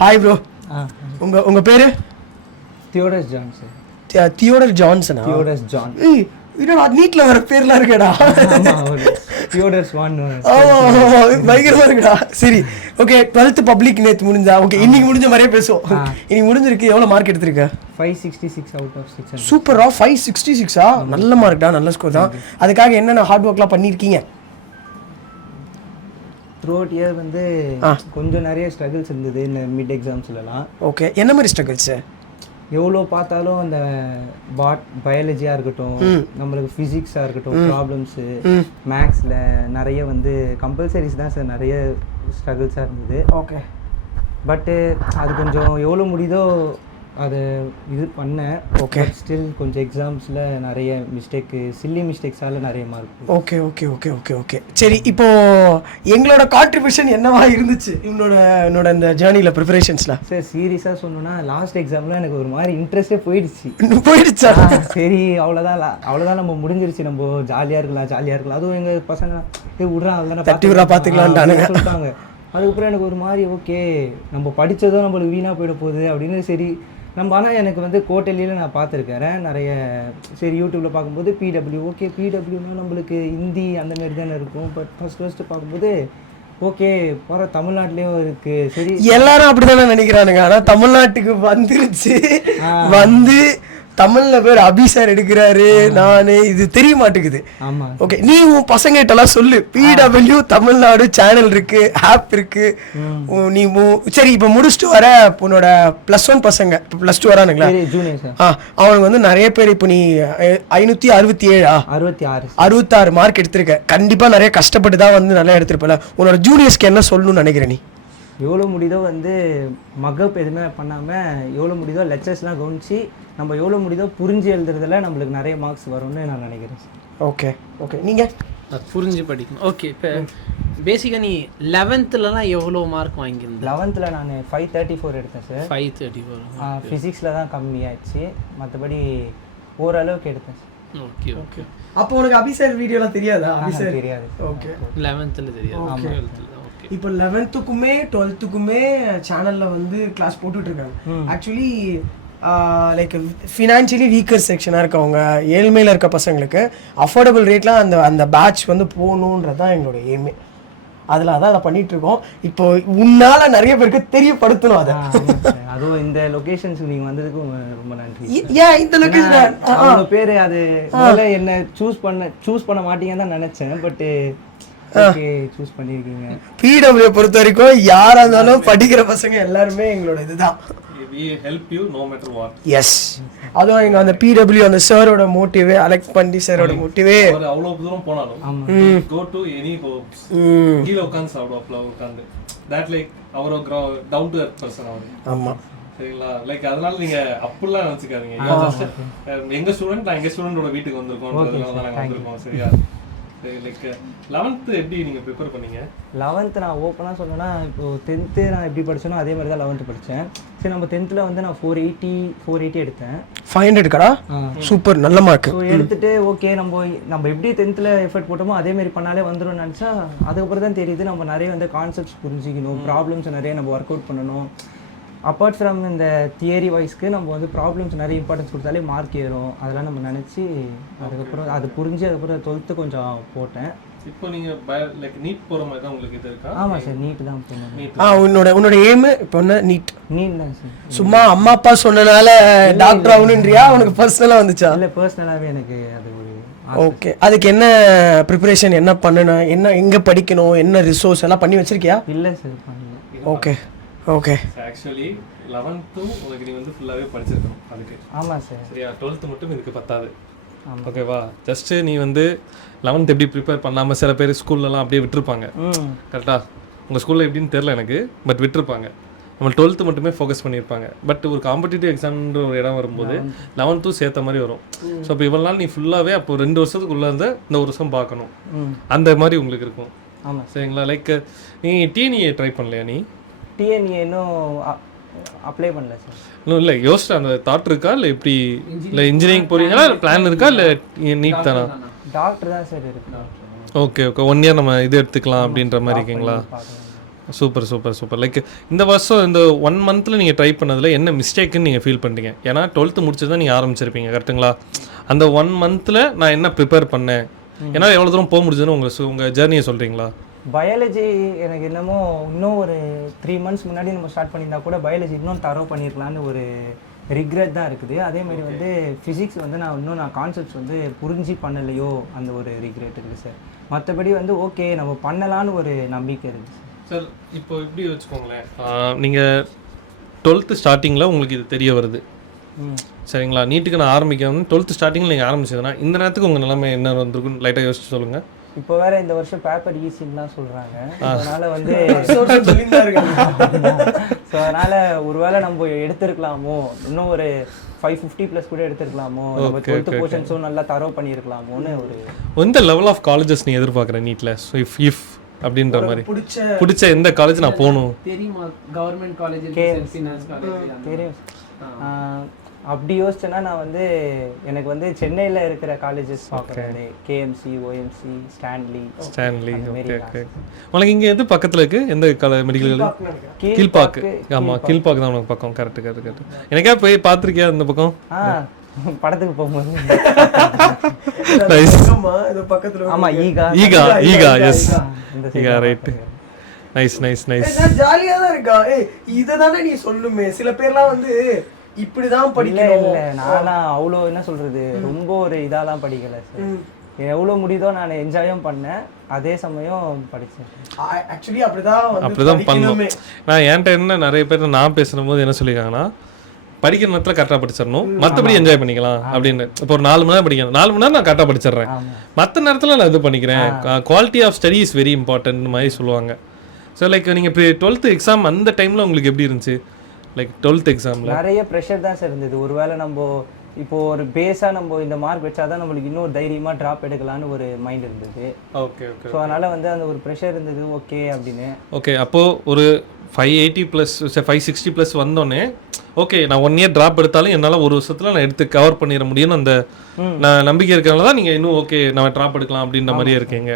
Hi bro. உங்க பேரு? தியோடஸ் Johnson. Theodore ஜான்சனா? தியோடஸ் John. இன்னும் நீட்ல வர பேர்லாம் இருக்கடா. தியோடஸ் வான். பயங்கரமா இருக்குடா. சரி, ஓகே. 12th பப்ளிக் நேத்து முடிஞ்சா? ஓகே, இன்னைக்கு முடிஞ்ச மாதிரியே பேசுவோம். இன்னைக்கு முடிஞ்சிருக்கு. எவ்வளவு மார்க் எடுத்திருக்க? 566 out of 600. சூப்பரா. 566ஆ? நல்ல மார்க்டா, நல்ல ஸ்கோர் தான். அதுக்காக என்னென்ன ஹார்ட் ஒர்க்லாம் பண்ணியிருக்கீங்க? த்ரூஅவுட் இயர் வந்து கொஞ்சம் நிறைய ஸ்ட்ரகிள்ஸ் இருந்தது இந்த மிட் எக்ஸாம்ஸ்லலாம். ஓகே, என்ன மாதிரி ஸ்ட்ரகிள்ஸு? எவ்வளோ பார்த்தாலும் அந்த பயாலஜியாக இருக்கட்டும், நம்மளுக்கு ஃபிசிக்ஸாக இருக்கட்டும், ப்ராப்ளம்ஸு, மேக்ஸில் நிறைய வந்து கம்பல்சரிஸ் தான் சார் நிறைய ஸ்ட்ரகிள்ஸாக இருந்தது. ஓகே, பட்டு அது கொஞ்சம் எவ்வளோ முடியுதோ அதை இது பண்ணேன். ஓகே. ஸ்டில் கொஞ்சம் எக்ஸாம்ஸில் நிறைய மிஸ்டேக்கு, சில்லி மிஸ்டேக்ஸால் நிறைய mark. Okay okay okay okay okay சரி, இப்போ எங்களோட கான்ட்ரிபியூஷன் என்னவா இருந்துச்சு என்னோட இந்த ஜேர்னியில் ப்ரிப்பரேஷன்ஸில்? சார் சீரியஸாக சொன்னோன்னா லாஸ்ட் எக்ஸாமில் எனக்கு ஒரு மாதிரி இன்ட்ரெஸ்டே போயிடுச்சா? சரி, அவ்வளோதான் நம்ம முடிஞ்சிருச்சு, நம்ம ஜாலியாக இருக்கலாம். அதுவும் எங்கள் பசங்க விட்றா அதெல்லாம் தட்டி விட்றா பார்த்துக்கலான்ட்டானுங்க சொல்லிட்டாங்க. அதுக்கப்புறம் எனக்கு ஒரு மாதிரி ஓகே நம்ம படித்ததும் நம்மளுக்கு வீணாக போயிட போகுது அப்படின்னு. சரி நம்ம ஆனால் எனக்கு வந்து கோட்டலியில் நான் பார்த்துருக்கேன் நிறைய. சரி யூடியூப்பில் பார்க்கும்போது பிடபிள்யூ, ஓகே பிடபிள்யூனா நம்மளுக்கு ஹிந்தி அந்தமாரி தானே இருக்கும். பட் ஃபஸ்ட்டு பார்க்கும்போது ஓகே போகிற தமிழ்நாட்டிலையும் இருக்குது. சரி, எல்லாரும் அப்படி தானே நினைக்கிறானுங்க. ஆனால் தமிழ்நாட்டுக்கு வந்துருச்சு. வந்து தமிழ்ல பேர் அபி சார் எடுக்கிறாரு. நானு இது தெரிய மாட்டேங்குது. ஆமா, ஓகே. நீ உன் பசங்கிட்டலாம் சொல்லு, பிடபிள்யூ தமிழ்நாடு சேனல் இருக்கு, ஆப் இருக்கு. நீ சரி, இப்போ முடிச்சுட்டு வர உன்னோட +1 பசங்க இப்போ +2 வரானுங்களா? அவனுக்கு வந்து நிறைய பேர் இப்போ நீ 567 மார்க் எடுத்திருக்க. கண்டிப்பா நிறைய கஷ்டப்பட்டு தான் வந்து நல்லா எடுத்திருப்பல. உன்னோட ஜூனியர்ஸ்க்கு என்ன சொல்லணும்னு நினைக்கிற நீ? எவ்வளோ முடியுதோ வந்து மகப் எதுவுமே பண்ணாமல் எவ்வளோ முடியுதோ லெக்சர்ஸ்லாம் கவனிச்சு நம்ம எவ்வளோ முடியுதோ புரிஞ்சு எழுதுறதுல நம்மளுக்கு நிறைய மார்க்ஸ் வரும்னு நான் நினைக்கிறேன் சார். Okay okay. நீங்கள் புரிஞ்சு படிக்கணும். ஓகே, இப்போ பேசிக்காக நீ 11th எவ்வளோ மார்க் வாங்கியிருந்தேன்? 11th நான் 534 எடுத்தேன் சார். 534. ஃபிசிக்ஸில் தான் கம்மியாச்சு, மற்றபடி ஓரளவுக்கு எடுத்தேன் சார். Okay okay. அப்போ உனக்கு அபி சார் வீடியோலாம் தெரியாதா? அபி சார் தெரியாது. ஓகே, 11th தெரியாது. 12th. இப்போ 11th-க்குமே 12th-க்குமே சேனல்ல வந்து கிளாஸ் போட்டுட்டு இருக்காங்க. ஆக்சுவலி லைக் ஃபினான்ஷியலி வீக்கர் செக்ஷனாக இருக்கவங்க, ஏழ்மையில் இருக்க பசங்களுக்கு அஃபோர்டபுள் ரேட்லாம் அந்த பேட்ச் வந்து போகணுன்றது தான் எங்களோட எய்மே. அதில் அதை பண்ணிட்டு இருக்கோம். இப்போ உன்னால நிறைய பேருக்கு தெரியப்படுத்தணும் அதை. அதுவும் இந்த லொகேஷன்ஸ் நீங்கள் வந்ததுக்கு ரொம்ப நன்றி. ஏன் இந்த லொகேஷன் அவ்வளோ பேர் அது என்ன சூஸ் பண்ண மாட்டீங்கன்னு தான் நினச்சேன். பட்டு சூஸ் பண்ணிருக்கீங்க. பிடபிள்யூ பொறுத்த வரைக்கும் யாரா இருந்தாலும் படிக்கிற பசங்க எல்லாருமே எங்களோட இதுதான். we help you no matter what. Yes. அதுவும் எங்க அந்த பிடபிள்யூ அந்த சாரோட மோட்டிவே, அலெக்ஸ் பண்டி சாரோட மோட்டிவே ஒரு அவ்வளவு தூரம் போனாலும் go to any hopes கீழ உட்கார்ந்து சாப்பிடுவாப்ல உட்கார்ந்து. that like our down to earth person அவர். ஆமா, சரிங்களா? லைக் அதனால நீங்க அப்படிலாம் நினைச்சுக்காதீங்க. எங்க ஸ்டூடெண்ட் நான் எங்க ஸ்டூடெண்டோட வீட்டுக்கு வந்திருக்கோம், நாங்க வந்திருக்கோம். சரியா? லைக் 11th எப்படி நீங்க ப்ரிப்பேர் பண்ணீங்க? 11th நான் ஓப்பனாக சொல்லணும்னா இப்போ 10th நான் எப்படி படிச்சேனோ அதே மாதிரி தான் 11th படித்தேன். சரி, நம்ம 10th வந்து நான் 480 எடுத்தேன். 500 கடா? சூப்பர், நல்ல மார்க். ஸோ எடுத்துட்டு ஓகே நம்ம எப்படி 10th எஃபர்ட் போட்டோமோ அதே மாதிரி பண்ணாலே வந்துடும் நினச்சா, அதுக்கப்புறம் தான் தெரியுது நம்ம நிறைய வந்து கான்செப்ட்ஸ் புரிஞ்சிக்கணும், ப்ராப்ளம்ஸ் நிறைய நம்ம ஒர்க் அவுட் பண்ணணும். அப்பார்ட் ஃப்ரம் இந்த தியரி வைஸ்க்கு நம்ம வந்து ப்ராப்ளம்ஸ் நிறைய இம்பார்ட்டன்ஸ் கொடுத்தாலே மார்க் ஏறும். அதெல்லாம் நம்ம நினச்சி அதுக்கப்புறம் அது புரிஞ்சு அதுக்கப்புறம் 12th கொஞ்சம் போட்டேன். இப்போ நீங்க லைக் நீட் போற மாதிரி தான் உங்களுக்கு இது இருக்கா? ஆமாம் சார், நீட் தான் போகணும். உன்னோட எய்ம் இப்போ என்ன? நீட் தான் சார். சும்மா அம்மா அப்பா சொன்னனால டாக்டர் ஆகணுன்றியா? உனக்கு பர்சனலாக வந்துச்சா? இல்லை, பர்சனலாகவே எனக்கு அது ஒரு. ஓகே, அதுக்கு என்ன ப்ரிப்பரேஷன் என்ன பண்ணணும், என்ன எங்கே படிக்கணும், என்ன ரிசோர்ஸ் எல்லாம் பண்ணி வச்சிருக்கியா? இல்லை சார், பண்ணல. Okay okay. ஆக்சுவலி 11th உங்களுக்கு நீ வந்து ஃபுல்லாகவே படிச்சிருக்கணும் அதுக்கு. ஆமாம் சார். சரியா? 12th மட்டும் இதுக்கு பத்தாது. ஓகேவா? ஜஸ்ட்டு நீ வந்து 11th எப்படி ப்ரிப்பேர் பண்ணாமல் சில பேர் ஸ்கூல்லலாம் அப்படியே விட்டுருப்பாங்க. கரெக்டாக? உங்கள் ஸ்கூலில் எப்படின்னு தெரில எனக்கு, பட் விட்டுருப்பாங்க. நம்ம 12th மட்டுமே ஃபோக்கஸ் பண்ணியிருப்பாங்க. பட் ஒரு காம்படிட்டிவ் எக்ஸாம்ன்ற ஒரு இடம் வரும்போது 11th சேர்த்த மாதிரி வரும். ஸோ அப்போ இவ்வளோ நாள் நீ ஃபுல்லாகவே அப்போ 2 வருஷத்துக்குள்ளே இருந்து இந்த ஒரு வருஷம் பார்க்கணும், அந்த மாதிரி உங்களுக்கு இருக்கும். ஆமாம். சரிங்களா? லைக் நீ டிஎன்ஏ ட்ரை பண்ணலையா? நீ டிஎன்ஏ இன்னும் அப்ளை பண்ணல சார். இன்னும் இல்லை, யோசிச்சு அந்த தாட் இருக்கா? இல்லை எப்படி, இல்லை இன்ஜினியரிங் போகிறீங்களா, இல்லை பிளான் இருக்கா, இல்லை நீட் தானா? டாக்டர் தான் சார் இருக்கு. ஓகே ஓகே 1 இயர் நம்ம இது எடுத்துக்கலாம் அப்படின்ற மாதிரி இருக்கீங்களா? Super super super. லைக் இந்த வருஷம் இந்த 1 மந்த்தில் நீங்கள் ட்ரை பண்ணதில் என்ன மிஸ்டேக்குன்னு நீங்கள் ஃபீல் பண்ணிட்டீங்க? ஏன்னா 12th முடிச்சு தான் நீங்கள் ஆரம்பிச்சிருப்பீங்க கரெக்டுங்களா? அந்த 1 மந்த்தில் நான் என்ன ப்ரிப்பேர் பண்ணேன், ஏன்னா எவ்வளோ தூரம் போக முடிஞ்சதுன்னு உங்கள் ஜேர்னியை சொல்கிறீங்களா? பயாலஜி எனக்கு என்னமோ இன்னும் ஒரு 3 months முன்னாடி நம்ம ஸ்டார்ட் பண்ணியிருந்தா கூட பயாலஜி இன்னும் தரவு பண்ணியிருக்கலான்னு ஒரு ரிக்ரெட் தான் இருக்குது. அதேமாதிரி வந்து ஃபிசிக்ஸ் வந்து நான் கான்செப்ட்ஸ் வந்து புரிஞ்சு பண்ணலையோ அந்த ஒரு ரிக்ரெட் இருக்குது சார். மற்றபடி வந்து ஓகே நம்ம பண்ணலான்னு ஒரு நம்பிக்கை இருக்குது சார். இப்போ இப்படி வச்சுக்கோங்களேன், நீங்கள் 12th ஸ்டார்டிங்கில் உங்களுக்கு இது தெரிய வருது சரிங்களா? நீட்டுக்கு நான் ஆரம்பிக்கணும் 12th ஸ்டார்டிங்கில் நீங்கள் ஆரம்பிச்சதுன்னா இந்த நேரத்துக்கு உங்கள் நிலைமை என்ன வந்திருக்குன்னு லைட்டாக யோசிச்சு சொல்லுங்கள். இப்போ வேற இந்த வருஷம் பேப்பர் ஈஸின்னுலாம் சொல்கிறாங்க. அதனால் வந்து ஸோ அதனால் ஒருவேளை நம்ம எடுத்துருக்கலாமோ, இன்னும் ஒரு 550+ கூட எடுத்துருக்கலாமோ, நம்ம 12th போர்ஷன்ஸும் நல்லா தரவு பண்ணியிருக்கலாமோன்னு ஒரு எந்த லெவல் ஆஃப் காலேஜஸ் நீ எதிர்பார்க்குறேன் நீட்டில்? ஸோ இஃப் அப்படின்ற மாதிரி பிடிச்ச எந்த காலேஜ் நான் போகணும் தெரியுமா? கவர்மெண்ட் காலேஜ், ஃபினான்ஸ் காலேஜ் தெரியும். அப்படி யோசிச்சேன்னா நான் வந்து எனக்கு வந்து சென்னையில் இருக்கிற காலேஜஸ் பார்க்குறேன். KMC, OMC, Stanley. Okay okay. உனக்கு இங்கே எது பக்கத்தில் இருக்குது? எந்த மெடிக்கல்? கீழ்பாக்கு. ஆமாம், கீழ்பாக்கு தான் உனக்கு பக்கம். கரெக்டு. எனக்கே போய் பார்த்துருக்கியா இந்த பக்கம்? படத்துக்கு போகும்போது. ஆமா, ஈகா எஸ், ஈகா ரைட். நைஸ். ஜாலியா தான் இருக்கா? இதை தானே நீ சொல்லுமே. சில பேர்லாம் வந்து இப்படிதான் படிக்கணும். நானா அவ்வளோ என்ன சொல்றது, ரொம்ப ஒரு இதாலாம் படிக்கல சார். எவ்வளோ முடியுதோ நான் என்ஜாயும் பண்ணேன், அதே சமயம் படித்தேன். ஆக்சுவலி அப்படிதான் பண்ணணும். நான் என்கிட்ட என்ன நிறைய பேர் நான் பேசும்போது என்ன சொல்லியிருக்காங்கன்னா, படிக்கிற நேரத்தில் கரெக்டாக படிச்சிடணும், மற்றபடி என்ஜாய் பண்ணிக்கலாம் அப்படின்னு. இப்போ ஒரு 4 மணி நேரம் படிக்கணும், 4 மணி நேரம் நான் கரெக்டாக படிச்சிடுறேன், மற்ற நேரத்தில் நான் இது பண்ணிக்கிறேன். Quality of study is very important மாதிரி சொல்லுவாங்க. ஸோ லைக் நீங்கள் இப்போ 12th எக்ஸாம் அந்த டைமில் உங்களுக்கு எப்படி இருந்துச்சு? லைக் 12th எக்ஸாமில் நிறைய ப்ரெஷர் தான் சார் இருந்தது. ஒருவேளை நம்ம இப்போ ஒரு பேஸாக நம்ம இந்த மார்க் வச்சாதான் நம்மளுக்கு இன்னொரு தைரியமாக ட்ராப் எடுக்கலான்னு ஒரு மைண்ட் இருந்தது. ஓகே. ஸோ அதனால் வந்து அந்த ஒரு ப்ரெஷர் இருந்தது. ஓகே அப்படின்னு. ஓகே, அப்போது ஒரு 580+, 560+ வந்தோடனே ஓகே நான் 1 இயர் ட்ராப் எடுத்தாலும் என்னால் ஒரு வருஷத்தில் நான் எடுத்து கவர் பண்ணிட முடியும்னு அந்த நான் நம்பிக்கை இருக்கிறனால தான் நீங்கள் இன்னும் ஓகே நான் ட்ராப் எடுக்கலாம் அப்படின்ற மாதிரியே இருக்கீங்க.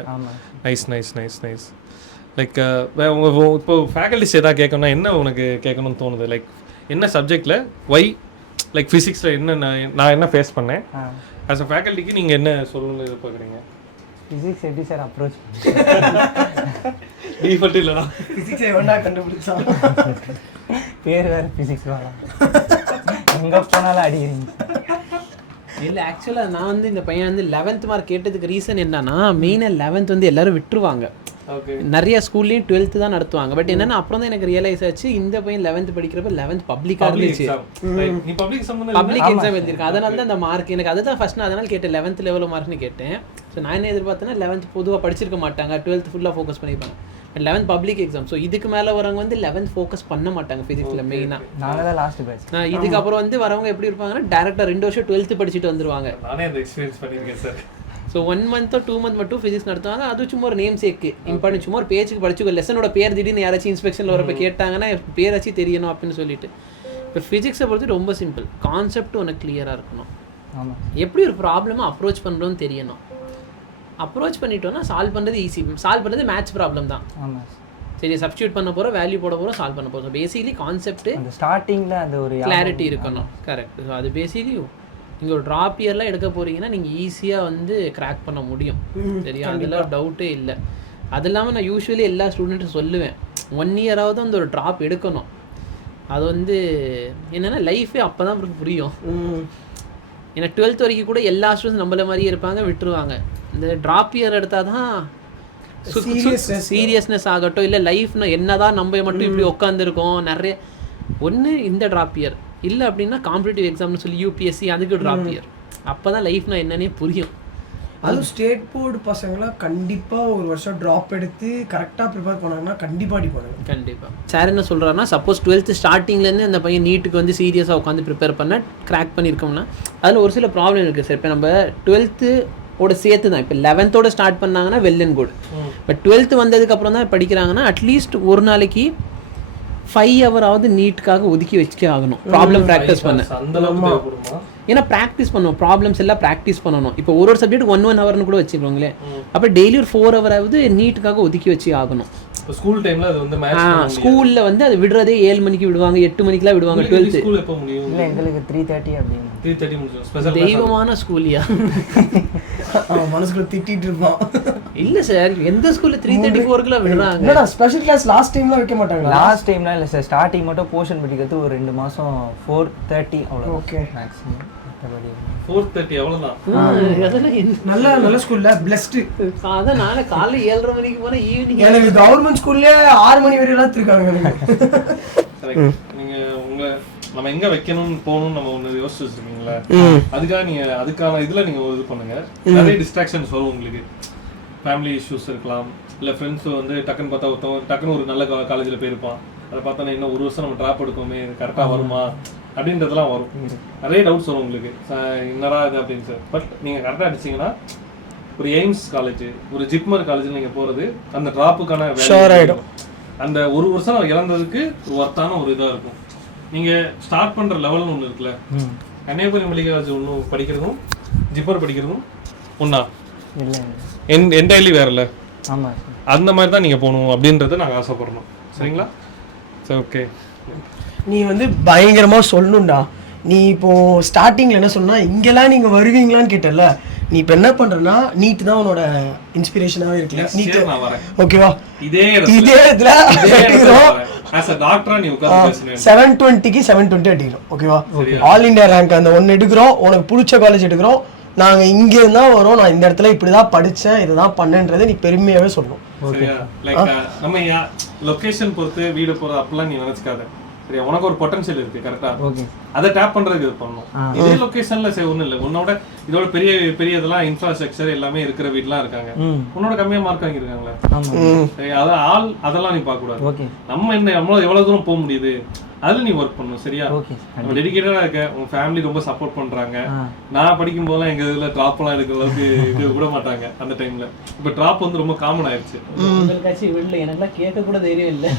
நைஸ். லைக் உங்கள் இப்போ ஃபேக்கல்டிஸ் எதாவது கேட்கணும்னா என்ன உனக்கு கேட்கணும்னு தோணுது? லைக் என்ன சப்ஜெக்டில் ஒய், லைக் ஃபிசிக்ஸில் என்ன நான் என்ன ஃபேஸ் பண்ணேன் ஆஸ் அ ஃபேக்கல்ட்டிக்கு நீங்கள் என்ன சொல்லணும்னு எதிர்பார்க்குறீங்க? ஃபிசிக்ஸ் எப்படி சார் அப்ரோச் டிஃபால்ட் இல்லைனா ஃபிசிக்ஸை ஒன்றா கண்டுபிடிச்சா பேர் வேறு ஃபிசிக்ஸ் வேணாம், எங்கே போனாலும் அடிக்கிறீங்க. இல்லை ஆக்சுவலாக நான் வந்து இந்த பையன் வந்து 11th மார்க் கேட்டதுக்கு ரீசன் என்னன்னா, மெயினாக 11th வந்து எல்லாரும் விட்டுருவாங்க. நிறைய ஸ்கூல்லையும் 12th தான் நடத்துவாங்க. பட் என்னன்னா அப்புறம் தான் எனக்கு ரியலைஸ் ஆச்சு, இந்த பையன் 11th படிக்கிறப்ப 11th பப்ளிக்காக இருந்துச்சு, பப்ளிக் எக்ஸாம் எழுதியிருக்கேன். அதனால தான் இந்த மார்க் எனக்கு அதுதான் ஃபர்ஸ்ட். நான் அதனால கேட்டேன் 11th லெவலில் மார்க்னு கேட்டேன். ஸோ நான் என்ன எதிர்பார்த்தேன்னா 11th பொதுவாக படிச்சிருக்க மாட்டாங்க, 12th ஃபுல்லாக ஃபோக்கஸ் பண்ணியிருப்பாங்க. 11th public exam. ஸோ இதுக்கு மேலே வரவங்க வந்து 11th ஃபோக்கஸ் பண்ண மாட்டாங்க ஃபிசிக்ஸில் மெயினாக. நாங்கள் தான் லாஸ்ட் பேட்ச். இதுக்கப்புறம் வந்து வரவங்க எப்படி இருப்பாங்கன்னா டேரெக்டாக 2 வருஷம் 12th படிச்சுட்டு வந்துருவாங்க. நானே அந்த எக்ஸ்பீரியன்ஸ் பண்ணியிருக்கேன் sir. So 1 month or 2 month மட்டும் ஃபிசிக்ஸ் நடத்துவாங்க. அது சும்மா ஒரு நேம் சேக்கு இம்பார்ட்டன், சும்மா ஒரு பேச்சுக்கு படிச்சுக்கோ. லெசனோட பேர் திடீர்னு யாராச்சும் இன்ஸ்பெக்ஷனில் வரப்போ கேட்டாங்கன்னா பேராச்சும் தெரியணும் அப்படின்னு சொல்லிட்டு. இப்போ ஃபிசிக்ஸை பொறுத்து ரொம்ப சிம்பிள், கான்செப்ட் உனக்கு கிளியராக இருக்கணும். ஆமாம், எப்படி ஒரு ப்ராப்ளமை அப்ரோச் பண்ணுறோன்னு தெரியணும். அப்ரோச் பண்ணிட்டோன்னா சால்வ் பண்ணுறது ஈஸி. சால்வ் பண்ணுறது மேட்ச் ப்ராப்ளம் தான். ஆமாம், சரி சப்ஸ்டியூட் பண்ண போகிறோம், வேல்யூ போட போகிறோம், சால்வ் பண்ண போகிறோம். பேசிக்கலி கான்செப்ட்டு அந்த ஸ்டார்டிங்கில் அந்த ஒரு கிளாரிட்டி இருக்கணும். கரெக்ட். ஸோ அது பேசிக்கலி நீங்கள் ஒரு ட்ராப் இயர்லாம் எடுக்க போகிறீங்கன்னா நீங்கள் ஈஸியாக வந்து கிராக் பண்ண முடியும். சரியா, அதெல்லாம் டவுட்டே இல்லை. அது இல்லாமல் நான் யூஸ்வலி எல்லா ஸ்டூடெண்ட்டும் சொல்லுவேன், 1 இயராவது அந்த ஒரு ட்ராப் எடுக்கணும். அது வந்து என்னென்னா லைஃபே அப்போ தான் புரியும். ஏன்னா 12th வரைக்கும் கூட எல்லா ஸ்டூடெண்ட்ஸ் நம்மள மாதிரியே இருப்பாங்க, விட்டுருவாங்க. இந்த ட்ராப் இயர் எடுத்தால் தான் சீரியஸ்னஸ் ஆகட்டும், இல்லை லைஃப்னா என்னதான் நம்ம மட்டும் இப்படி உட்காந்துருக்கோம் நிறைய. ஒன்று இந்த ட்ராப் இயர் இல்லை அப்படின்னா காம்படிட்டிவ் எக்ஸாம்னு சொல்லி யூபிஎஸ்சி அதுக்கு ட்ராப் இயர். அப்போ தான் லைஃப்னா என்னன்னே புரியும். அதுவும் ஸ்டேட் போர்டு பசங்களாம் கண்டிப்பாக ஒரு வருஷம் ட்ராப் எடுத்து கரெக்டாக ப்ரிப்பேர் பண்ணாங்கன்னா கண்டிப்பாக அடிப்பாங்க. கண்டிப்பாக. சார் என்ன சொல்கிறாருன்னா, சப்போஸ் 12th ஸ்டார்டிங்லேருந்து அந்த பையன் நீட்டுக்கு வந்து சீரியஸாக உட்காந்து ப்ரிப்பேர் பண்ண கிராக் பண்ணியிருக்கோம்னா அதில் ஒரு சில ப்ராப்ளம் இருக்குது சார். இப்போ நம்ம 12th ஓட சேர்த்து தான் இப்போ 11th ஸ்டார்ட் பண்ணாங்கன்னா well and good. But 12th வந்ததுக்கப்புறம் தான் படிக்கிறாங்கன்னா அட்லீஸ்ட் ஒரு நாளைக்கு 5 hour நீட்டுக்காக ஒதுக்கி வச்சுக்கே ஆகணும் ப்ராப்ளம் ப்ராக்டிஸ் பண்ண. ஏன்னா ப்ராக்டிஸ் பண்ணணும், ப்ராப்ளம்ஸ் எல்லாம் ப்ராக்டிஸ் பண்ணணும். இப்போ ஒரு சப்ஜெக்ட் 1 ஹவர்னு கூட வச்சுக்கோங்களேன். அப்போ டெய்லி ஒரு 4 ஹவராவது நீட்டுக்காக ஒதுக்கி வச்சு ஆகணும். ஸ்கூல் டைம்ல அது வந்து ஸ்கூல்ல வந்து அது விடுறதே 7 மணிக்கு விடுவாங்க, 8 மணிக்கெல்லாம் விடுவாங்க. 12th ஸ்கூல் எப்போ முடியும்? இல்லை எங்களுக்கு 3:30 அப்படின்னு. 3:30 முடிஞ்சிடும். ஸ்பெஷல் தெய்வமான ஸ்கூல்யா? அவன் மனசுக்குள்ள திட்டிட்டு இருப்பான். இல்ல சார், எந்த ஸ்கூல்ல 3:34க்குலாம் விடுறாங்க? என்னடா ஸ்பெஷல் கிளாஸ் லாஸ்ட் டைம்லாம் வைக்க மாட்டாங்களா? லாஸ்ட் டைம்லாம் இல்லை சார், ஸ்டார்டிங் மட்டும் போர்ஷன் படிக்கிறது ஒரு 2 மாதம் 4:30 அவ்வளோ. ஓகே. மேக்ஸிமம் 4:30 அவ்வளோதான். அதெல்லாம் நல்ல நல்ல ஸ்கூல்ல பிளஸ்டு. அதான் நாளை காலைல 7:30 மணிக்கு போனா ஈவினிங். எனக்கு கவர்மெண்ட் ஸ்கூல்ல 6 மணி வரையும் இருக்காங்க எனக்கு. நீங்க நம்ம எங்க வைக்கணும்னு போகணும்னு நம்ம ஒண்ணு யோசிச்சு வச்சிருக்கீங்களா? அதுக்காக நீங்க அதுக்கான இதுல நீங்க இது பண்ணுங்க. நிறைய டிஸ்ட்ராக்ஷன்ஸ் வரும் உங்களுக்கு. ஃபேமிலி இஷ்யூஸ் இருக்கலாம், இல்ல ஃப்ரெண்ட்ஸ் வந்து டக்குன்னு பார்த்தா ஒருத்தவங்க டக்குன்னு ஒரு நல்ல காலேஜ்ல போயிருப்பான், அதை பார்த்தா இன்னும் ஒரு வருஷம் நம்ம ட்ராப் எடுக்கோமே, இது கரெக்டா வருமா அப்படின்றதெல்லாம் வரும். நிறைய டவுட்ஸ் வரும் உங்களுக்கு, என்னடா இது அப்படின்னு சார். பட் நீங்க கரெக்டா அடிச்சீங்கன்னா ஒரு எய்ம்ஸ் காலேஜ், ஒரு ஜிப்மர் காலேஜ் நீங்க போறது அந்த ட்ராப்புக்கான ஆயிடும். அந்த ஒரு வருஷம் இழந்ததுக்கு ஒர்த்தான ஒரு இதா இருக்கும். நீங்க ஸ்டார்ட் பண்ற லெவல்னு ஒண்ணு இருக்குல்ல, கன்னியாகுமரி மெடிக்கல் காலேஜ் ஒன்று படிக்கிறதும் ஜிப்பர் படிக்கிறதும் ஒண்ணா? இல்லை என்டையர்லி வேறல. ஆமாம் சார், அந்த மாதிரி தான் நீங்க போகணும் அப்படின்றத நாங்கள் ஆசைப்படுறோம். சரிங்களா? சரி, ஓகே. நீ வந்து பயங்கரமா சொல்லணும்டா. நீ இப்போ ஸ்டார்டிங்ல என்ன சொன்னா இங்கெல்லாம் நீங்க வருவீங்களான்னு கேட்டல, நீ இப்போ என்ன பண்றனா நீட் தான் உன்னோட இன்ஸ்பிரேஷனாவே இருக்குல்ல. நீட் நான் வரேன். ஓகேவா? இதே இதுல ஆஸ் a டாக்டரா நீ உட்கார்ந்து பேசுறீங்க. 720க்கு 720 அடிக்கிறோம். ஓகேவா? ஆல் இந்தியா ரேங்க் அந்த 1 எடுக்கிறோம். உனக்கு பிடிச்ச காலேஜ் எடுக்கிறோம். நாங்க இங்க இருந்தா வரோம், நான் இந்த இடத்துல இப்படிதான் படிச்சேன், இதுதான் பண்ணேன்றதை நீ பெருமையாவே சொல்லணும். சரியா? லைக் நம்ம லொகேஷன் பொறுத்து வீடு போறது அப்பெல்லாம் நீ நினைச்சுக்காத. சரியா? உனக்கு ஒரு பொட்டன்ஷியல் இருக்கு, கரெக்டா? ஓகே. அதை டேப் பண்றதுக்கு இது பண்ணணும். இதே லொகேஷன்ல ஒண்ணும் இல்லை, உன்னோட இதோட பெரிய பெரிய இதெல்லாம் இன்ஃப்ராஸ்ட்ரக்சர் எல்லாமே இருக்கிற வீட்லாம் இருக்காங்க. உன்னோட கம்மியா மார்க் வாங்கிருக்காங்களே, அதான் ஆள் அதெல்லாம் நீ பார்க்க கூடாது. ஓகே. நம்ம என்ன நம்மளால எவ்வளவு தூரம் போக முடியுது அதுல நீ ஒர்க் பண்ணணும். சரியா? நம்ம டெடிகேட்டடா இருக்க, உங்க ஃபேமிலி ரொம்ப சப்போர்ட் பண்றாங்க. நான் படிக்கும் போதெல்லாம் எங்க இதுல டிராப் எல்லாம் எடுக்கிற அளவுக்கு இது விட மாட்டாங்க அந்த டைம்ல. இப்ப டிராப் வந்து ரொம்ப காமன் ஆயிடுச்சு. உங்களுக்காச்சும் விடல, எனக்குலாம் கேட்க கூட தைரியம் இல்லை.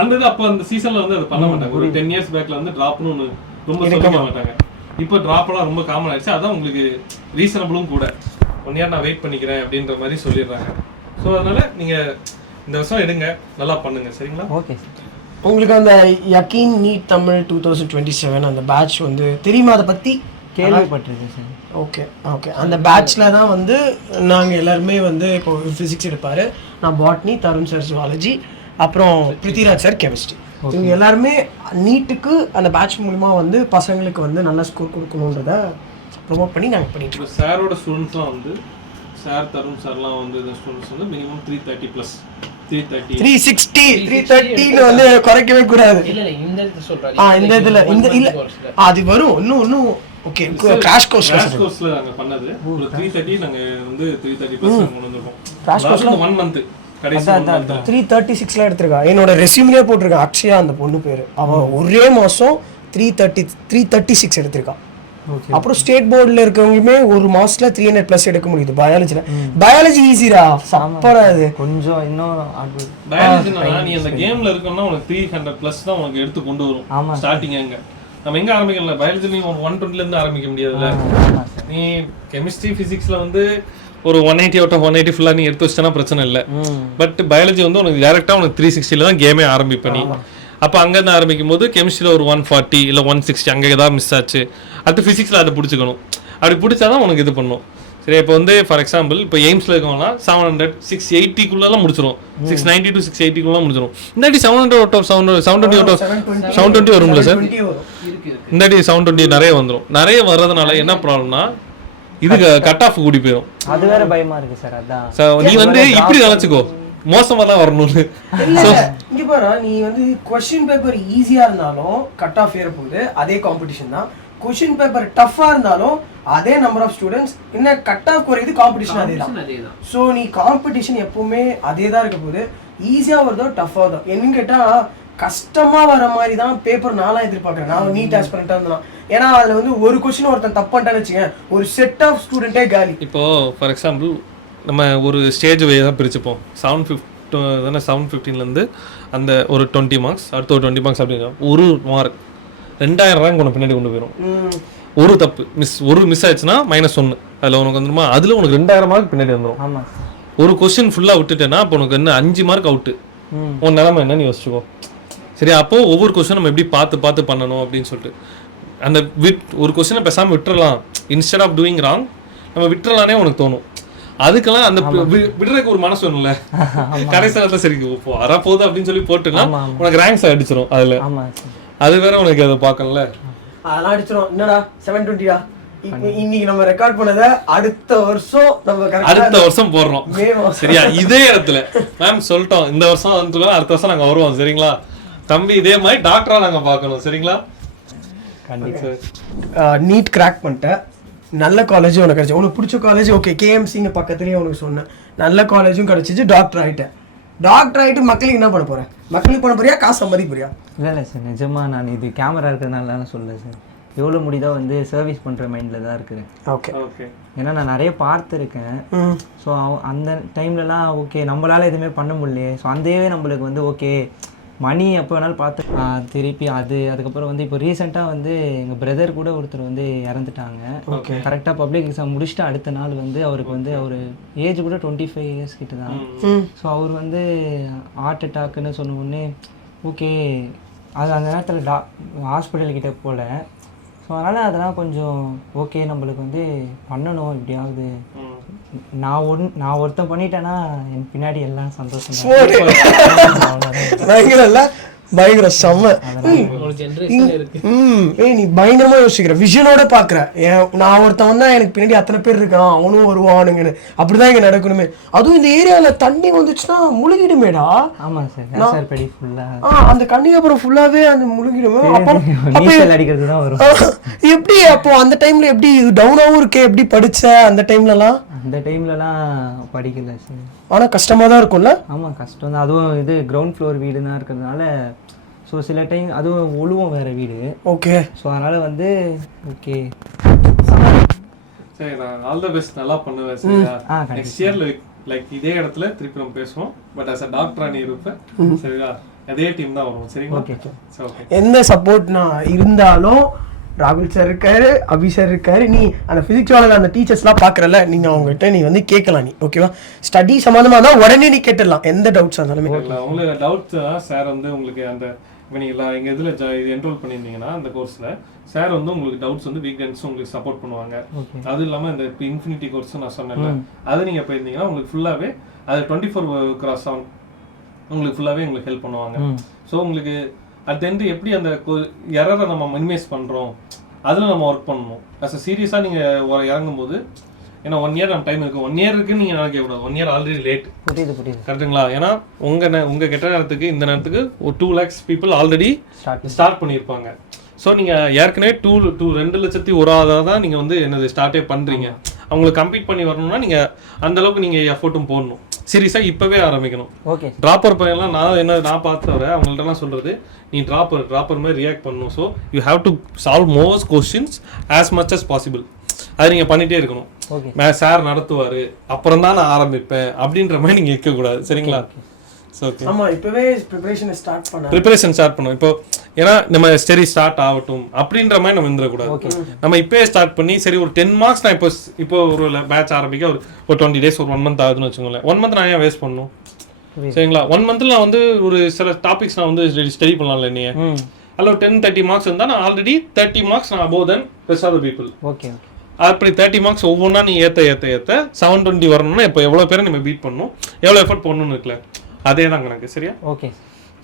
அந்த இது அப்ப அந்த சீசன்ல வந்து அதை பண்ண மாட்டாங்க. ஒரு 10 years பேக்ல வந்து டிராப்னு ஒன்று ரொம்ப சொல்லிக்க மாட்டாங்க. இப்போ டிராப் எல்லாம் ரொம்ப காமன் ஆயிடுச்சு. அதான் உங்களுக்கு ரீசனபிளும் கூட. 1 year நான் வெயிட் பண்ணிக்கிறேன் அப்படின்ற மாதிரி சொல்லிடுறாங்க. ஸோ அதனால நீங்க இந்த வருஷம் எடுங்க, நல்லா பண்ணுங்க. சரிங்களா? ஓகே. உங்களுக்கு அந்த யக்கீன் நீட் தமிழ் 2027 அந்த பேட்ச் வந்து தெரியுமா? அதை பத்தி கேள்விப்பட்டிருக்கேன் சார். Okay okay. அந்த பேட்ச்ல தான் வந்து நாங்கள் எல்லாருமே வந்து இப்போ ஃபிசிக்ஸ் எடுப்பார், நான் பாட்னி, தருண் சார் ஜுவாலஜி, அப்புறம் பிருத்திராஜ் சார் கெமிஸ்ட்ரி. இவங்க எல்லாருமே நீட்டுக்கு அந்த பேட்ச் மூலமா வந்து பசங்களுக்கு வந்து நல்ல ஸ்கோர் கொடுக்கணுன்றத ப்ரொமோட் பண்ணி நாங்கள் பண்ணிட்டு இருக்கோம். சாரோட ஸ்டூடெண்ட்ஸ்லாம் வந்து சார் தருண் சார்லாம் வந்து இந்த ஸ்டூடெண்ட்ஸ் வந்து மினிமம் 330+, 330, 360, 330 வந்து குறைக்கவே கூடாது. இல்ல இந்த இது சொல்றாரு. இந்த இதுல இந்த இல்ல அது வரும் இன்னும். ஓகே, கிராஷ் கோர்ஸ்ல நாங்க பண்ணது ஒரு 330, நாங்க வந்து 330+ கொண்டு வந்திருக்கோம். கிராஷ் கோர்ஸ்ல 1 month கடைசி 336ல எடுத்திருக்கா. என்னோட ரெஸ்யூம்லயே போட்டிருக்கா அக்ஷயா அந்த பொண்ணு பேரு. அவ ஒரே மாசம் 336 எடுத்திருக்கா. அப்புறம் ஸ்டேட் போர்டுல இருக்கவங்களுமே ஒரு மாசத்துல 300+ எடுக்க முடியுது பயாலஜில. பயாலஜி ஈஸிரா, சப்பரா இது கொஞ்சம் இன்னும் பயாலஜினா நீ அந்த கேம்ல இருக்கணும்னா உனக்கு 300+ தான் உனக்கு எடுத்து கொண்டு வரும். ஸ்டார்டிங் எங்க நம்ம எங்க ஆரம்பிக்கல, பயாலஜி 120ல இருந்து ஆரம்பிக்க முடியாதுல்ல. நீ கெமிஸ்ட்ரி பிசிக்ஸ்ல வந்து ஒரு 180 out of 180 ஃபுல்லா நீ எடுத்து வச்சிட்டா பிரச்சனை இல்லை. பட் பயாலஜி வந்து உனக்கு டைரக்டா உனக்கு 360ல தான் கேமே ஆரம்பிப்ப நீ. அப்போ அங்கேருந்து ஆரம்பிக்கும் போது கெமிஸ்ட்ரியில் ஒரு 140 இல்லை 160 அங்கே ஏதாவது மிஸ் ஆச்சு. அடுத்து ஃபிசிக்ஸில் அதை பிடிச்சிக்கணும். அப்படி பிடிச்சாதான் உனக்கு இது பண்ணும். சரி, இப்போ வந்து ஃபார் எக்ஸாம்பிள் இப்போ எய்ம்ஸில் இருக்கவங்கன்னா 700 680க்குள்ளெல்லாம் முடிச்சிடும். 690 to 680க்குள்ள முடிச்சிடும். இந்தாட்டி 720 out of 720 வரும்ல சார்? இந்தாட்டி 720 நிறைய வந்துடும். நிறைய வர்றதுனால என்ன ப்ராப்ளம்னா இது கட் ஆஃப் கூடி போயிடும். அது வேற பயமா இருக்கு சார். அதான் நீ வந்து இப்படி நினச்சிக்கோ, மோசமா தான் வரணும்னு. இங்க பாரு, நீ வந்து क्वेश्चन பேப்பர் ஈஸியா இருந்தாலும் கட் ஆஃப் ஏற போகுது, அதே காம்படிஷன் தான். क्वेश्चन பேப்பர் டஃபா இருந்தாலும் அதே நம்பர் ஆஃப் ஸ்டூடெண்ட்ஸ், என்ன கட் ஆஃப் குறையுது, காம்படிஷன் அதே தான். ஸோ நீ காம்படிஷன் எப்பவுமே அதே தான் இருக்க போகுது. ஈஸியா வருதோ டஃபா தான் என்னன்னு கேட்டா கஷ்டமா வர மாதிரி தான் பேப்பர் நான்லாம் எதிர்பார்க்குறேன். நான் நீட் ஆஸ்பிரண்டா இருந்தேன். ஏன்னா அதுல வந்து ஒரு கொஸ்டின் ஒருத்தன் தப்பு பண்ணிட்டான்னு வச்சுங்க, ஒரு செட் ஆஃப் ஸ்டூடெண்டே காலி. இப்போ ஃபார் எக்ஸாம்பிள் நம்ம ஒரு ஸ்டேஜ் வே தான் பிரிச்சுப்போம். 715 715லேருந்து அந்த ஒரு 20 மார்க்ஸ், அடுத்த ஒரு 20 மார்க்ஸ் அப்படின்னா ஒரு மார்க் 2000 ரேங்க் உனக்கு பின்னாடி கொண்டு போயிடும். ஒரு தப்பு ஒரு மிஸ் ஆயிடுச்சுன்னா -1 அதில் உனக்கு வந்துருமா, அதில் உனக்கு 2000 மார்க் பின்னாடி வந்துடும். ஆமாம். ஒரு கொஸ்டின் ஃபுல்லாக விட்டுட்டேன்னா அப்போ உனக்கு என்ன 5 மார்க் அவுட்டு. உன் நிலைமை என்னன்னு யோசிச்சுக்கோ. சரியா? அப்போது ஒவ்வொரு கொஸ்டின் நம்ம எப்படி பார்த்து பண்ணணும் அப்படின்னு சொல்லிட்டு அந்த ஒரு கொஸ்டினை பேசாமல் விட்டுறலாம். இன்ஸ்டெட் ஆஃப் டூயிங் ராங் நம்ம விட்டுறலானே உனக்கு தோணும். அதுக்கெல்லாம் அந்த விடுறதுக்கு ஒரு மனசு வேணும்ல. கடைசி நேரத்தில் சரி இப்போ வரப்போகுது அப்படின்னு சொல்லி போட்டுன்னா உனக்கு ரேங்க்ஸ் அடிச்சிடும் அதில். அது வேற உனக்கு அதை பார்க்கல, அதெல்லாம் அடிச்சிடும். என்னடா 720டா இன்னைக்கு நம்ம ரெக்கார்ட் பண்ணதை அடுத்த வருஷம் போடுறோம். சரியா? இதே இடத்துல மேம் சொல்லிட்டோம் இந்த வருஷம் வந்து அடுத்த வருஷம் நாங்கள் வருவோம். சரிங்களா தம்பி? இதே மாதிரி டாக்டரா நாங்கள் பார்க்கணும். சரிங்களா? நீட் கிராக் பண்ணிட்டேன், நல்ல காலேஜ் உனக்கு கிடைச்சி, உனக்கு பிடிச்ச காலேஜ் ஓகே கேஎம்சிங்க பக்கத்துலேயே உனக்கு சொன்னேன், நல்ல காலேஜும் கிடச்சிச்சு, டாக்டர் ஆகிட்டு மக்களுக்கு என்ன பண்ண போகிறேன்? மக்களுக்கு பண்ண போறியா காசு சம்பாதிக்க போறியா? இல்லை சார், நிஜமாக நான் இது கேமரா இருக்கிறதுனால சொல்லலை சார். எவ்வளோ முடியுதோ வந்து சர்வீஸ் பண்ணுற மைண்டில் தான் இருக்கிறேன். ஓகே. ஏன்னா நான் நிறைய பார்த்துருக்கேன். ஸோ அந்த டைம்லலாம் ஓகே நம்மளால் எதுவுமே பண்ண முடியலையே. ஸோ அந்தவே நம்மளுக்கு வந்து ஓகே மணி எப்போ வேணாலும் பார்த்து திருப்பி அதுக்கப்புறம் வந்து இப்போ ரீசெண்டாக வந்து எங்கள் பிரதர் கூட ஒருத்தர் வந்து இறந்துட்டாங்க. ஓகே. கரெக்டாக பப்ளிக் எக்ஸாம் முடிச்சுட்டு அடுத்த நாள் வந்து அவருக்கு வந்து அவர் ஏஜ் கூட 25 இயர்ஸ் கிட்ட தான். ஸோ அவர் வந்து ஹார்ட் அட்டாக்குன்னு சொன்ன உடனே ஓகே அது அந்த நேரத்தில் ஹாஸ்பிட்டல்கிட்ட போகல. ஸோ அதனால் அதெல்லாம் கொஞ்சம் ஓகே நம்மளுக்கு வந்து பண்ணணும் எப்படியாவது. நான் ஒருத்தன் பண்ணிட்டேன்னா என் பின்னாடி எல்லாம் சந்தோஷம். பயங்கர செம்ம. நீ பயங்கரமா யோசிக்கிற, விஷனோட பாக்குற. நான் ஒருத்தன் வந்தா எனக்கு பின்னாடி அத்தனை பேர் இருக்கான், அவனும் வருவானுங்கன்னு. அப்படிதான் இங்க நடக்கணுமே. அதுவும் இந்த ஏரியால தண்ணி வந்துச்சுன்னா முழுகிடுமேடா. ஆமா சார், அந்த கன்னிகாபுரம் ஃபுல்லாவே அந்த முழுகிடுமே. அடிக்கிறது தான் வரும். எப்படி அப்போ அந்த டைம்ல எப்படி டவுனாவும் இருக்கே, எப்படி படிச்ச அந்த டைம்லலாம்? அந்த டைம்லலாம் படிக்கல சார். ஆனா கஷ்டமா தான் இருக்கும்ல? ஆமா கஷ்டம் தான். அதுவும் இது கிரவுண்ட் ஃப்ளோர் வீடு தான் இருக்கிறதுனால ஸோ சில டைம் அதுவும் ஒழுவும் வேற வீடு. ஓகே. ஸோ அதனால வந்து ஓகே சரி, நான் ஆல் தி பெஸ்ட், நல்லா பண்ணுவேன். சரியா? நெக்ஸ்ட் இயர் லைக் இதே இடத்துல திருப்பி நம்ம பேசுவோம். பட் as a டாக்டரா நீ இருப்ப. சரியா? அதே டீம் தான் வரும். சரிங்களா? ஓகே. எந்த சப்போர்ட் நான் இருந்தாலும் ராகுல் சார் இருக்காரு, அபி சார் இருக்காரு. நீ அந்த பிசிக்ஸ் வாழ அந்த டீச்சர்ஸ்லாம் பார்க்குறல, நீங்கள் அவங்ககிட்ட நீ வந்து கேட்கலாம். நீ ஓகேவா? ஸ்டடி சம்மந்தமாக தான் உடனே நீ கேட்டுடலாம், எந்த டவுட்ஸ் இருந்தாலுமே. உங்களுக்கு டவுட்ஸ் சார் வந்து உங்களுக்கு அந்த நீங்கள் எங்கள் இதில் இது என்ரோல் பண்ணியிருந்தீங்கன்னா அந்த கோர்ஸில் சார் வந்து உங்களுக்கு டவுட்ஸ் வந்து வீக்கெண்ட்ஸ் உங்களுக்கு சப்போர்ட் பண்ணுவாங்க. அதுவும் இல்லாமல் இந்த இப்போ இன்ஃபினிட்டி கோர்ஸும் நான் சொன்னேன்ல, அது நீங்கள் போயிருந்தீங்கன்னா உங்களுக்கு ஃபுல்லாகவே அது 24/7 உங்களுக்கு ஃபுல்லாகவே உங்களுக்கு ஹெல்ப் பண்ணுவாங்க. ஸோ உங்களுக்கு அது வந்து எப்படி அந்த எரரை நம்ம மினிமைஸ் பண்ணுறோம் அதில் நம்ம ஒர்க் பண்ணணும். அஸ் அ சீரியஸாக நீங்கள் இறங்கும் போது ஏன்னா 1 இயர் நம்ம டைம் இருக்குது. 1 இயர் இருக்குன்னு நீங்கள் நினைக்க கூடாது. 1 இயர் ஆல்ரெடி லேட். புரியுது கரெக்டுங்களா? ஏன்னா உங்கள் கெட்ட நேரத்துக்கு இந்த நேரத்துக்கு ஒரு 2 lakhs பீப்புள் ஆல்ரெடி ஸ்டார்ட் பண்ணியிருப்பாங்க. ஸோ நீங்கள் ஏற்கனவே 2,01,000 தான் நீங்கள் வந்து என்னது ஸ்டார்ட்டே பண்ணுறீங்க. அவங்களுக்கு கம்ப்ளீட் பண்ணி வரணும்னா நீங்கள் அந்தளவுக்கு நீங்கள் எஃபோர்ட்டும் போடணும். சீரியஸாக இப்போவே ஆரம்பிக்கணும். ஓகே. ட்ராப்பர் பையன்லாம் நான் பார்த்து வரேன் அவங்கள்ட்டலாம் சொல்கிறது, நீ ட்ராப்பர் மாதிரி ரியாக்ட் பண்ணணும். So you have to solve most questions as much as possible. அது நீங்கள் பண்ணிகிட்டே இருக்கணும். சார் நடத்துவார் அப்புறம் தான் நான் ஆரம்பிப்பேன் அப்படின்ற மாதிரி நீங்கள் இருக்கக்கூடாது. சரிங்களா? ஓகே. ஆமா, இப்பவே ப்ரிப்பரேஷன் ஸ்டார்ட் பண்ணணும். இப்போ ஏன்னா நம்ம சரி ஸ்டார்ட் ஆகட்டும் அப்படின்ற மாதிரி நம்ம இருந்துடக்கூடாது. நம்ம இப்போயே ஸ்டார்ட் பண்ணி சரி ஒரு 10 மார்க்ஸ் நான் இப்போ ஒரு பேட்ச் ஆரம்பிக்க ஒரு 20 days ஒரு 1 month ஆகுதுன்னு வச்சுக்கோங்களேன். 1 month நான் ஏன் வேஸ்ட் பண்ணணும்? சரிங்களா? 1 monthல நான் வந்து ஒரு சில டாபிக்ஸ் நான் வந்து ஸ்டடி பண்ணலாம்ல. நீ அதில் 10-30 மார்க்ஸ் இருந்தால் நான் ஆல்ரெடி 30 மார்க்ஸ் நான் above then rest of the people. Okay. அப்படி 30 மார்க்ஸ் ஒவ்வொன்றா நீ ஏற்ற 720 வரணும்னா இப்போ எவ்வளோ பேரை நம்ம பீட் பண்ணணும், எவ்வளோ எஃபர்ட் பண்ணணும்னு இருக்குல்ல, அதே தான் கணக்கு. சரியா? ஓகே.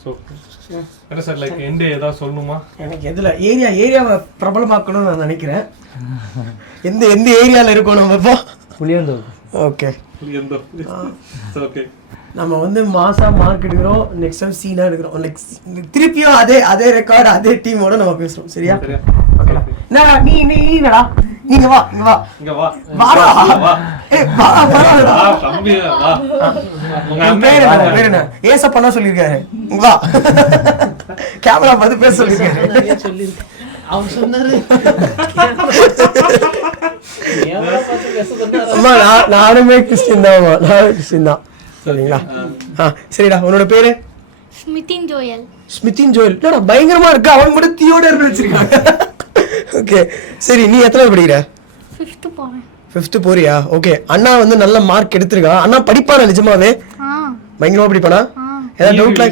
ஸோ என்ன சார் லைக் எண்டு ஏதாவது சொல்லணுமா? எனக்கு எதில் ஏரியாவை பிரபலமாக்கணும்னு நான் நினைக்கிறேன். எந்த ஏரியாவில் இருக்கணும் நம்ம இப்போ? புளியந்தோப்பு. ஓகே. ஓகே. நம்ம வந்து மாசா மார்க் எடுக்கிறோம், நெக்ஸ்ட் டைம் சீனா எடுக்கிறோம். திருப்பியும் அதே ரெக்கார்டு அதே டீமோட நம்ம பேசுறோம். சரியா? ஓகேடா. நீடா நீங்க வா வாடா. ஏய் வா தம்பி வா. உங்க பேர் என்ன? ஏச பண்ண சொல்லிருக்காரு. வா. கேமரா பார்த்து பேச சொல்லிருக்காரு. அவன் சொன்னாரு. அம்மா நானுமே கிறிஸ்டின் தான். சரிங்களா? சரிடா. உன்னோட பேரு? ஸ்மிதின் ஜோயல். ஸ்மிதின் ஜோயல். என்னடா பயங்கரமா இருக்கு, அவன் மட்டும் தியோடர் வச்சிருக்காங்க. ஓகே சரி, நீ எத்தனை படிக்கிற? 5th போறேன். 5th போறியா? ஓகே. அண்ணா வந்து நல்ல மார்க் எடுத்திருக்கான். அண்ணா படிப்பானா நிஜமாவே? பயங்கரமா படிப்பானா? ஏதாவது டவுட்ல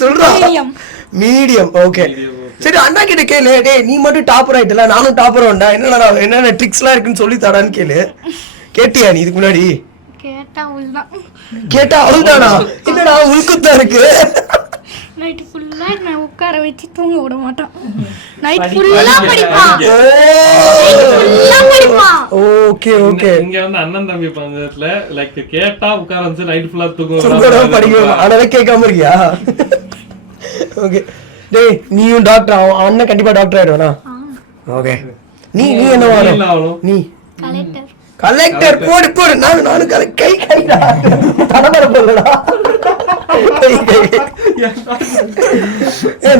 சொல்றா? மீடியம். ஓகே சரி, அண்ணா கிட்ட கேளு. டேய் நீ மட்டும் டாப்பர் ஆயிட்டல, நானும் டாப்பர் வந்தா என்னென்ன ட்ரிக்ஸ்லாம் இருக்குன்னு சொல்லி தரான்னு கேளு. கேட்டியா நீ இதுக்கு முன்னாடி? கேட்டா அவள்தானா? என்னடா உள்குத்தா இருக்கு. நைட் ஃபுல்லா நான் உட்கார வச்சு தூங்க விட மாட்டான். நைட் ஃபுல்லா படிப்பான். Okay okay. இங்க வந்து அண்ணன் தம்பி பஞ்சத்துல லைக் கேட்டா உட்கார வந்து நைட் ஃபுல்லா தூங்குறோம் படிக்கணும். ஆனாவே கேட்காம இருக்கியா? ஓகே. டேய் நீயும் டாக்டர் ஆகும். அண்ணன் கண்டிப்பா டாக்டர் ஆயிடுவானா? ஓகே. நீ என்ன ஆகணும்? நீ கலெக்டர். கலெக்டர். போடு போடு. நானும் கை கைடா தடவர போறடா.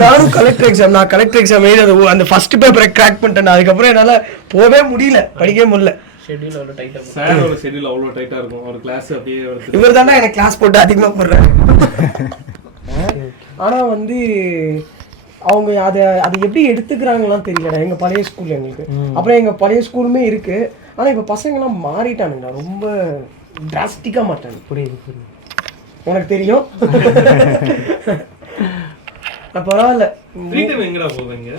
நானும் கலெக்டர் எக்ஸாம். நான் கலெக்டர் எக்ஸாம் எழுதி அந்த ஃபர்ஸ்ட் பேப்பரை கிராக் பண்ணிட்டேன். அதுக்கப்புறம் என்னால போவே முடியல, படிக்கவே முடியல. ஷெட்யூல் அவ்வளோ டைட்டாக சாரோட ஷெட்யூல் அவ்வளோ டைட்டாக இருக்கும். ஒரு கிளாஸ் அப்படியே இவர் தானே எனக்கு கிளாஸ் போட்டு அதிகமாக போடுறாரு. ஆனால் வந்து அவங்க அதை எப்படி எடுத்துக்கிறாங்கலாம் தெரியல. எங்கள் பழைய ஸ்கூல் எங்களுக்கு அப்புறம் எங்கள் பழைய ஸ்கூலுமே இருக்கு. ஆனால் இப்போ பசங்கள்லாம் மாறிட்டானுங்க, ரொம்ப டிராஸ்டிக்காக மாட்டாங்க. புரியுது எனக்கு தெரியும். பரவாயில்ல. ஃப்ரீ டைம் எங்கடா போவீங்க?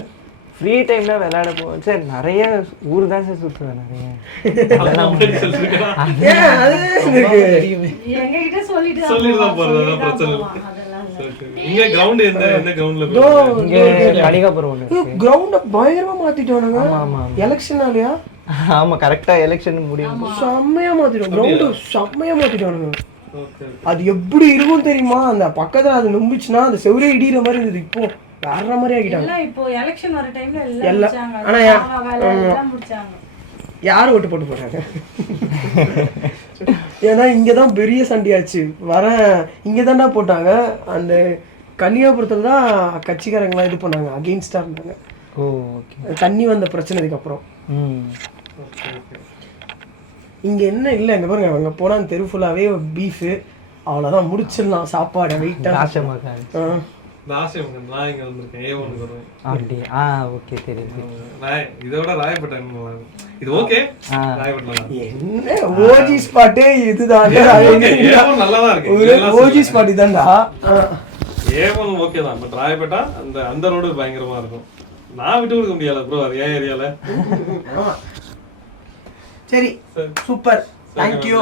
ஃப்ரீ டைம்ல விளையாட போவேன் சார். நிறைய ஊர் தான் சார் சுற்றுவேன். நிறைய சொல்லிதான் போறது பிரச்சனை. இங்க கிரவுண்ட் எந்த கிரவுண்ட்ல கிரவுண்ட பயங்கரமா மாத்திட்டானுங்க. எலெக்ஷனாலயா? ஆமா கரெக்டா எலெக்ஷன் முடியும் செம்மையா மாத்திட்டோம். கிரவுண்ட் செம்மையா மாத்திட்டானுங்க. அது எப்படி இருக்கும் தெரியுமா? அந்த பக்கத்துல அது நம்பிச்சுன்னா அந்த செவரே இடிக்கிற மாதிரி இருந்தது. இப்போ வேற மாதிரி ஆகிட்டாங்க. இப்போ எலெக்ஷன் வர டைம்ல எல்லாம் ஆனா யார் ஓட்டு போட்டு போட்டாங்க? ஏன்னா இங்கதான் பெரிய சண்டையாச்சு. இங்கதான்டா போட்டாங்க. அந்த கன்னியாபுரத்துல தான் கட்சிக்காரங்களாம் இது பண்ணாங்க, அகெயின்ஸ்டா இருந்தாங்க. தண்ணி வந்த பிரச்சனைக்கு அப்புறம். இங்க என்ன இல்லை, இங்க பாருங்க, அங்க போனா தெரு ஃபுல்லாவே பீஃப். அவ்வளவுதான், முடிச்சிடலாம் சாப்பாடு. வெயிட்டா ஓஜி ஸ்பாட் இதுதான். ஓஜி ஸ்பாட் இதான்டா. ஏவன் ஓகே தான், பட் ராயப்பேட்டா அந்த ரோடு பயங்கரமா இருக்கும். நான் விட்டு கொடுக்க முடியாது ப்ரோ, அது ஏன் ஏரியால. சரி சூப்பர், தேங்க்யூ.